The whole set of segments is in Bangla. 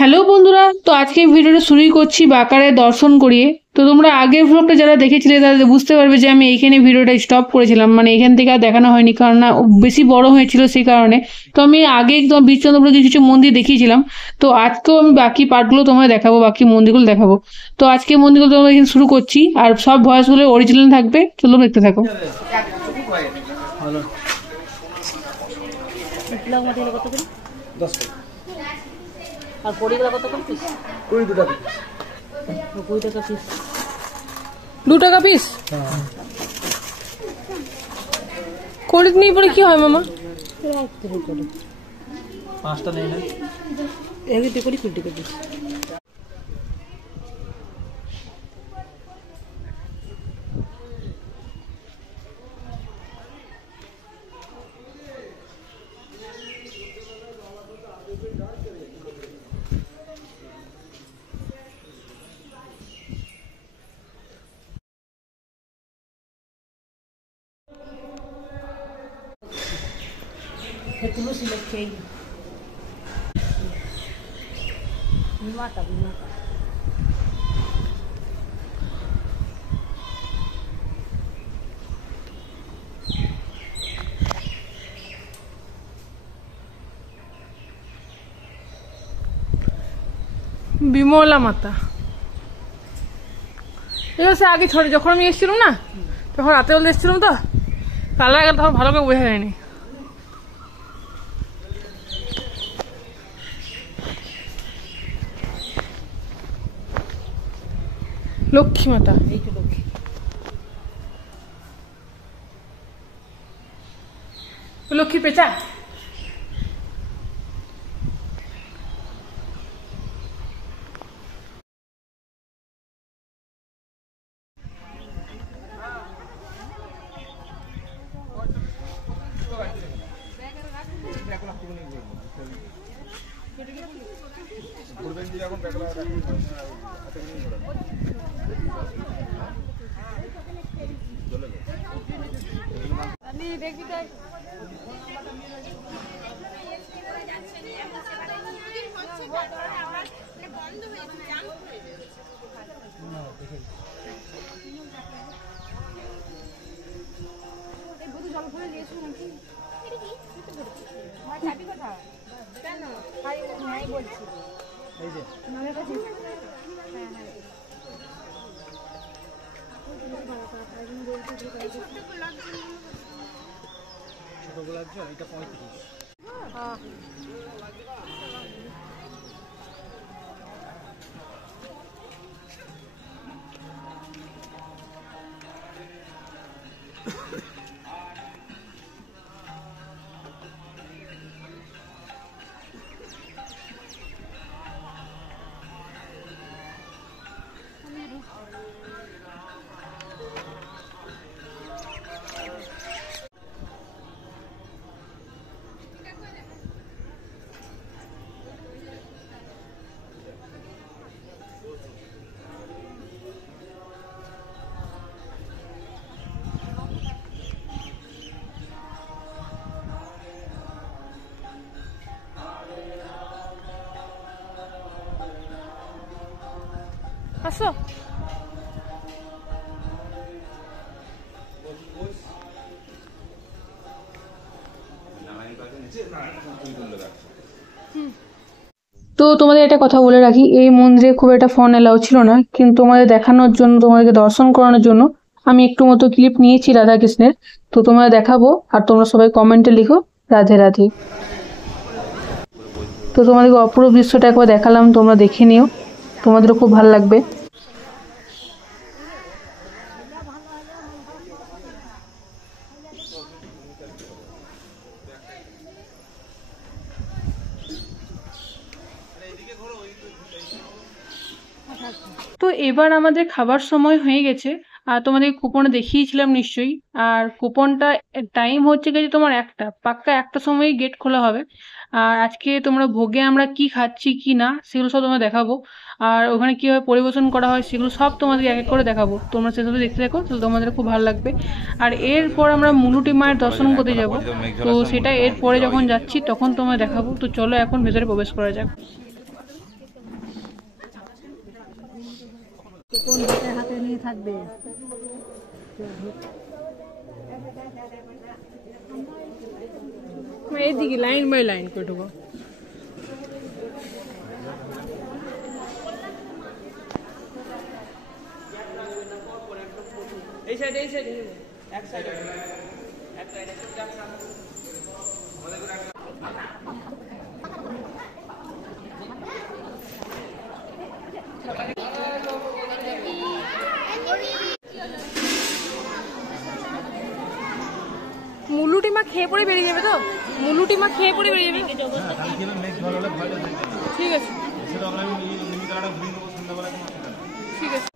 হ্যালো বন্ধুরা, তো আজকে ভিডিওটা শুরুই করছি বাঁকারে দর্শন করিয়ে। তো তোমরা আগের ভ্লগটা যারা দেখেছিলে তারা বুঝতে পারবে যে আমি এইখানে ভিডিওটা স্টপ করেছিলাম, মানে এখান থেকে আর দেখানো হয়নি কারণ না বেশি বড় হয়েছিল সেই কারণে। তো আমি আগে একদম বীরচন্দ্রপুরে কিছু কিছু মন্দির দেখিয়েছিলাম, তো আজকেও আমি বাকি পার্টগুলো তোমায় দেখাবো, বাকি মন্দিরগুলো দেখাবো। তো আজকে মন্দিরগুলো তোমরা এখানে শুরু করছি, আর সব ভয়েসগুলো অরিজিনাল থাকবে, চলো দেখতে থাকো। আর বড়িগুলো কত করে পিস? 2 টাকা। 2 টাকা পিস। 2 টাকা পিস? হ্যাঁ। কড়ি নিয়ে পরে কি হয় মামা? 5টা নেই না? এগুলো করি 20 টাকা পিস। तुलसी लक्ष्मी माता माता বিমলা মাতা। এটা সে আগে ছোট যখন আমি এসেছিলাম না, তখন রাতে বেলা এসেছিলাম, তো কালার আগে তখন ভালো করে বোঝা যায়নি। লক্ষ্মী মাতা, এই তো লক্ষ্মী। লক্ষ্মী পেঁচা। আসো। তো তোমাদের একটা কথা বলে রাখি, এই মন্দিরে খুব একটা ফোন এলাও ছিল না, কিন্তু তোমাদের দেখানোর জন্য, তোমাদেরকে দর্শন করানোর জন্য আমি একটু মতো ক্লিপ নিয়েছি রাধাকৃষ্ণের। তো তোমাদের দেখাবো, আর তোমরা সবাই কমেন্টে লিখো রাধে রাধে। তো তোমাদেরকে অপূর্ব দৃশ্যটা একবার দেখালাম, তোমরা দেখে নিও, তোমাদেরও খুব ভালো লাগবে। তো এবার আমাদের খাবার সময় হয়ে গেছে, আর তোমাদের কুপনে দেখিয়েছিলাম নিশ্চয়ই। আর কুপনটা টাইম হচ্ছে গেছে তোমার পাক্কা একটা সময়ই গেট খোলা হবে। আর আজকে তোমরা ভোগে আমরা কি খাচ্ছি কি না সেগুলো সব তোমরা দেখাবো, আর ওখানে কীভাবে পরিবেশন করা হয় সেগুলো সব তোমাদেরকে এক এক করে দেখাবো। তোমরা সেগুলো দেখতে দেখো, তাহলে তোমাদের খুব ভালো লাগবে। আর এরপর আমরা মুলুটি মায়ের দর্শন করতে যাব, তো সেটা এরপরে যখন যাচ্ছি তখন তোমায় দেখাবো। তো চলো এখন ভেতরে প্রবেশ করা যাক। কোন হাতে হাতে নিয়ে থাকবে। এইদিকে লাইন বাই লাইন করে ঢুকো। এই সাইডে এক সাইডে মুলুটি মা খেয়ে পড়ে বেরিয়ে যাবে তো? মুলুটি মা খেয়ে পড়ে বেরিয়ে যাবে? ঠিক আছে ঠিক আছে।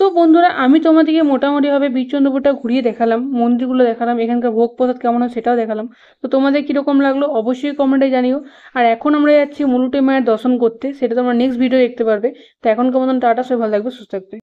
তো বন্ধুরা, আমি তোমাদেরকে মোটামুটিভাবে বীরচন্দ্রপুরটা ঘুরিয়ে দেখালাম, মন্দিরগুলো দেখালাম, এখানকার ভোগ প্রসাদ কেমন হয় সেটাও দেখালাম। তো তোমাদের কীরকম লাগলো অবশ্যই কমেন্টে জানিও। আর এখন আমরা যাচ্ছি মুলুটি মায়ের দর্শন করতে, সেটা তোমরা নেক্সট ভিডিও দেখতে পারবে। তো এখনকার মতন টাটা, সবাই ভালো থাকবে, সুস্থ থাকবে।